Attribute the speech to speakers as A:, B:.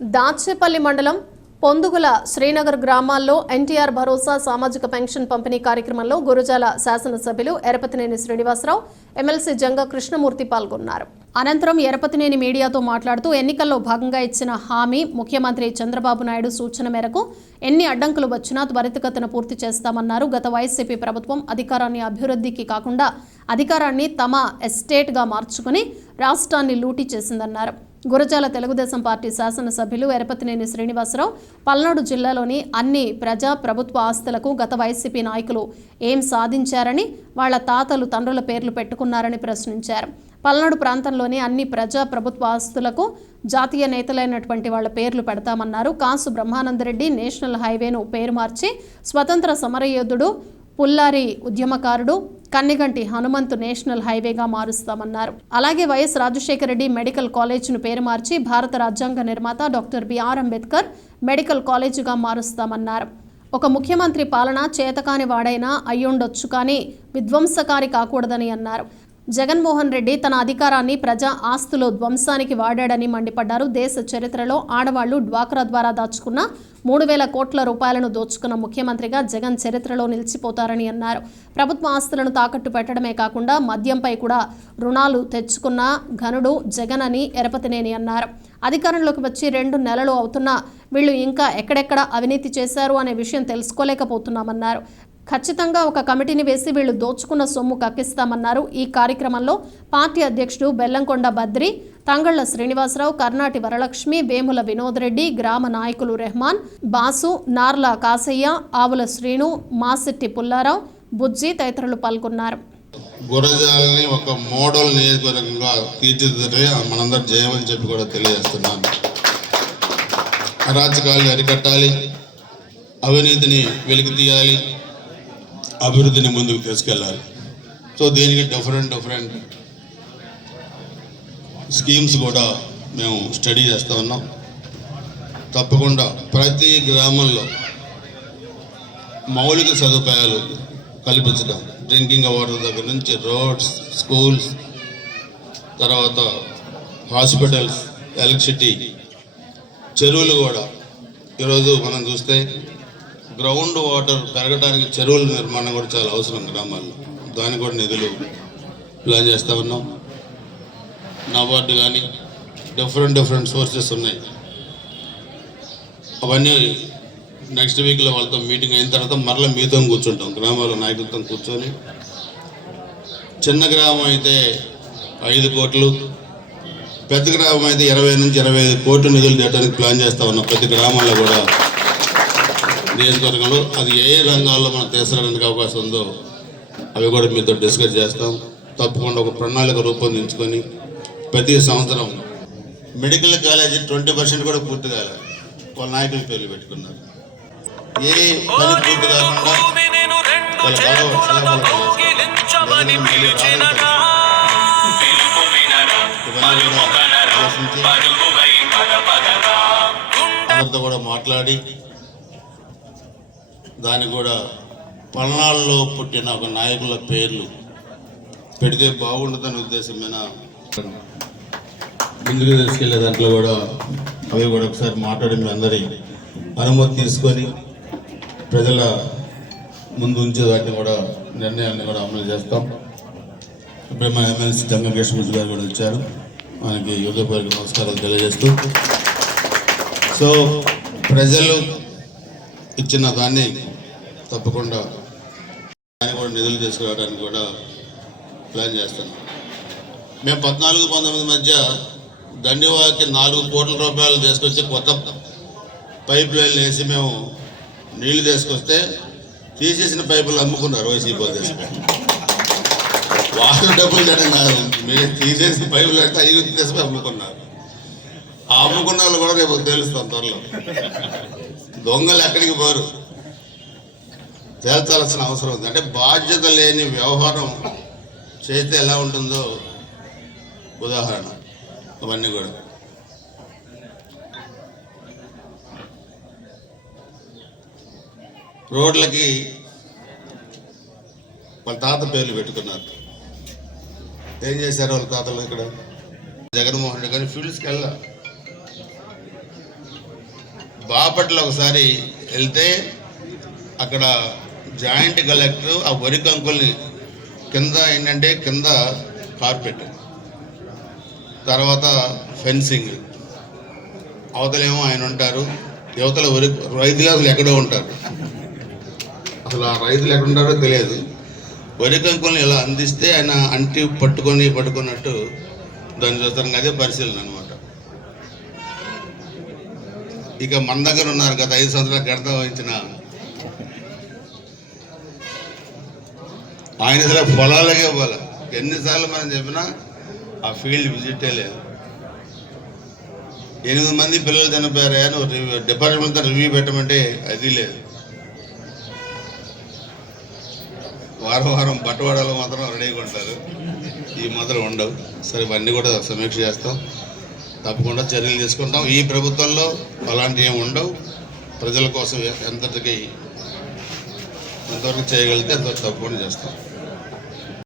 A: దాచేపల్లి మండలం పొందుగుల శ్రీనగర్ గ్రామాల్లో ఎన్టీఆర్ భరోసా సామాజిక పెన్షన్ పంపిణీ కార్యక్రమంలో గురజాల శాసనసభ్యులు ఎరపతినేని శ్రీనివాసరావు ఎమ్మెల్సీ జంగ కృష్ణమూర్తి పాల్గొన్నారు. అనంతరం ఎరపతినేని మీడియాతో మాట్లాడుతూ ఎన్నికల్లో భాగంగా ఇచ్చిన హామీ ముఖ్యమంత్రి చంద్రబాబు నాయుడు సూచన మేరకు ఎన్ని అడ్డంకులు వచ్చినా త్వరితగతిన పూర్తి చేస్తామన్నారు. గత వైసీపీ ప్రభుత్వం అధికారాన్ని అభివృద్ధికి కాకుండా అధికారాన్ని తమ ఎస్టేట్గా మార్చుకుని రాష్ట్రాన్ని లూటీ చేసిందన్నారు. గురజాల తెలుగుదేశం పార్టీ శాసనసభ్యులు ఎరపతినేని శ్రీనివాసరావు పల్నాడు జిల్లాలోని అన్ని ప్రజా ప్రభుత్వ ఆస్తులకు గత వైసీపీ నాయకులు ఏం సాధించారని వాళ్ళ తాతలు తండ్రుల పేర్లు పెట్టుకున్నారని ప్రశ్నించారు. పల్నాడు ప్రాంతంలోని అన్ని ప్రజా ప్రభుత్వ ఆస్తులకు జాతీయ నేతలైనటువంటి వాళ్ళ పేర్లు పెడతామన్నారు. కాసు బ్రహ్మానందరెడ్డి నేషనల్ హైవేను పేరు మార్చి స్వతంత్ర సమరయోధుడు పుల్లారి ఉద్యమకారుడు కన్నిగంటి హనుమంతు నేషనల్ హైవేగా మారుస్తామన్నారు. అలాగే వైఎస్ రాజశేఖర రెడ్డి మెడికల్ కాలేజ్ను పేరు మార్చి భారత రాజ్యాంగ నిర్మాత డాక్టర్ బిఆర్ అంబేద్కర్ మెడికల్ కాలేజీగా మారుస్తామన్నారు. ఒక ముఖ్యమంత్రి పాలన చేతకాని వాడైనా అయ్యుండొచ్చు కానీ విధ్వంసకారి కాకూడదని అన్నారు. జగన్మోహన్ రెడ్డి తన అధికారాన్ని ప్రజా ఆస్తులు ధ్వంసానికి వాడాడని మండిపడ్డారు. దేశ చరిత్రలో ఆడవాళ్ళు డ్వాక్రా ద్వారా దాచుకున్న మూడు వేల కోట్ల రూపాయలను దోచుకున్న ముఖ్యమంత్రిగా జగన్ చరిత్రలో నిలిచిపోతారని అన్నారు. ప్రభుత్వ ఆస్తులను తాకట్టు పెట్టడమే కాకుండా మద్యంపై కూడా రుణాలు తెచ్చుకున్న ఘనుడు జగన్ అని ఎరపతినేని అన్నారు. అధికారంలోకి వచ్చి రెండు నెలలు అవుతున్నా వీళ్ళు ఇంకా ఎక్కడెక్కడ అవినీతి చేశారు అనే విషయం తెలుసుకోలేకపోతున్నామన్నారు. ఖచ్చితంగా ఒక కమిటీని వేసి వీళ్ళు దోచుకున్న సొమ్ము కక్కిస్తామన్నారు. ఈ కార్యక్రమంలో పార్టీ అధ్యక్షుడు బెల్లంకొండ బద్రి తంగళ్ళ శ్రీనివాసరావు కర్ణాటి వరలక్ష్మి వేముల వినోద్ రెడ్డి గ్రామ నాయకులు రెహమాన్ బాసు నార్ల కాసయ్య ఆవుల శ్రీను మాసిట్టి పుల్లారావు బుజ్జి తదితరులు పాల్గొన్నారు.
B: గురజాలని ఒక మోడల్ నియోజకవర్గంగా తీర్చిదిద్దే మనందరం జయమని చెప్పి కూడా తెలియజేస్తున్నాను. అరాచకాలను అరికట్టాలి అవినీతిని వెలికి తీయాలి అభివృద్ధిని ముందుకు తీసుకెళ్ళాలి. సో దీనికి డిఫరెంట్ డిఫరెంట్ స్కీమ్స్ కూడా మేము స్టడీ చేస్తూ ఉన్నాం. తప్పకుండా ప్రతి గ్రామంలో మౌలిక సదుపాయాలు కల్పించడం. డ్రింకింగ్ వాటర్ దగ్గర నుంచి రోడ్స్ స్కూల్స్ తర్వాత హాస్పిటల్స్ ఎలక్ట్రిసిటీ చెరువులు కూడా. ఈరోజు మనం చూస్తే గ్రౌండ్ వాటర్ పెరగడానికి చెరువుల నిర్మాణం కూడా చాలా అవసరం గ్రామాల్లో. దానికి కూడా నిధులు ప్లాన్ చేస్తూ ఉన్నాం. నాబార్డు కానీ డిఫరెంట్ డిఫరెంట్ సోర్సెస్ ఉన్నాయి. అవన్నీ నెక్స్ట్ వీక్లో వాళ్ళతో మీటింగ్ అయిన తర్వాత మరలా మీతో కూర్చుంటాం గ్రామాల నాయకులతో కూర్చొని. చిన్న గ్రామం అయితే ఐదు కోట్లు పెద్ద గ్రామం అయితే ఇరవై నుంచి ఇరవై ఐదు కోట్లు నిధులు చేయడానికి ప్లాన్ చేస్తా ఉన్నాం. ప్రతి గ్రామాల్లో కూడా నియోజకవర్గంలో అది ఏ ఏ రంగాల్లో మనం తీసుకురావడానికి అవకాశం ఉందో అవి కూడా మీతో డిస్కస్ చేస్తాం. తప్పకుండా ఒక ప్రణాళిక రూపొందించుకొని ప్రతి సంవత్సరం మెడికల్ కాలేజీ ట్వంటీ పర్సెంట్ కూడా పూర్తి కాలేదు వాళ్ళ నాయకుల పేర్లు పెట్టుకున్నారు. ఏ పని పూర్తి కాకుండా వాళ్ళ కూడా ఆలోచించి అందరితో కూడా మాట్లాడి దానికి కూడా పల్నాడులో పుట్టిన ఒక నాయకుల పేర్లు పెడితే బాగుంటుందనే ఉద్దేశమైన? ముందుకు తీసుకెళ్ళే దాంట్లో కూడా అవి కూడా ఒకసారి మాట్లాడి మీ అందరి అనుమతి తీసుకొని ప్రజల ముందు ఉంచే వాటిని కూడా నిర్ణయాన్ని కూడా అమలు చేస్తాం. ఇప్పుడే మా ఎమ్మెల్సీ జంగ కృష్ణమూర్తి గారు కూడా వచ్చారు. మనకి యువతపూర్వక నమస్కారాలు తెలియజేస్తూ. సో ప్రజలు ఇచ్చిన దాన్ని తప్పకుండా దాన్ని కూడా నిధులు తీసుకురావడానికి కూడా ప్లాన్ చేస్తున్నాం. మేము పద్నాలుగు పంతొమ్మిది మధ్య దండివాకి నాలుగు కోట్ల రూపాయలు తీసుకొచ్చి కొత్త పైప్ లైన్లు వేసి మేము నీళ్ళు తీసుకొస్తే తీసేసిన పైపులు అమ్ముకున్నారు వైసీపీ వాళ్ళు. తీసుకొని వాళ్ళు డబ్బులు లేడం కాదు. మీరు తీసేసిన పైపులు అయితే అవి తీసుకొని అమ్ముకున్నారు. ఆ అమ్ముకున్న వాళ్ళు కూడా రేపు తెలుస్తాం త్వరలో. దొంగలు ఎక్కడికి పోరు? తేల్చాల్సిన అవసరం ఉంది. అంటే బాధ్యత లేని వ్యవహారం చేస్తే ఎలా ఉంటుందో ఉదాహరణ. అవన్నీ కూడా. రోడ్లకి వాళ్ళ తాత పేర్లు పెట్టుకున్నారు. ఏం చేశారు వాళ్ళ తాతలు ఇక్కడ? జగన్మోహన్ రెడ్డి కానీ ఫీల్డ్స్కి వెళ్ళా బాపట్ల ఒకసారి వెళ్తే అక్కడ జాయింట్ కలెక్టర్ ఆ వరి కంకుల్ని కింద ఏంటంటే కింద కార్పెట్. తర్వాత ఫెన్సింగ్. అవతలేమో ఆయన ఉంటారు. యువతల వరి రైతులు అసలు ఎక్కడో ఉంటారు. అసలు ఆ రైతులు ఎక్కడ ఉంటారో తెలియదు. వరి కంకులను ఇలా అందిస్తే ఆయన అంటి పట్టుకొని పట్టుకున్నట్టు దాన్ని చూస్తాను అదే పరిశీలన అనమాట ఇక మన దగ్గర ఉన్నారు గత ఐదు సంవత్సరాల గడత వహించిన ఆయన అసలు పొలాలకే పోలే ఎన్నిసార్లు మనం చెప్పినా ఆ ఫీల్డ్ విజిటే లేదు. ఎనిమిది మంది పిల్లలు చనిపోయారా నువ్వు రివ్యూ డిపార్ట్మెంట్తో రివ్యూ పెట్టమంటే అది లేదు. వారం వారం బట్టవాడలో మాత్రం రెడీగా ఉంటారు. ఈ మాత్రం ఉండవు. సరే ఇవన్నీ కూడా సమీక్ష చేస్తాం. తప్పకుండా చర్యలు తీసుకుంటాం. ఈ ప్రభుత్వంలో అలాంటివి ఏమి ఉండవు. ప్రజల కోసం ఎంతటికి ఎంతవరకు చేయగలిగితే అంతవరకు తప్పకుండా చేస్తాం.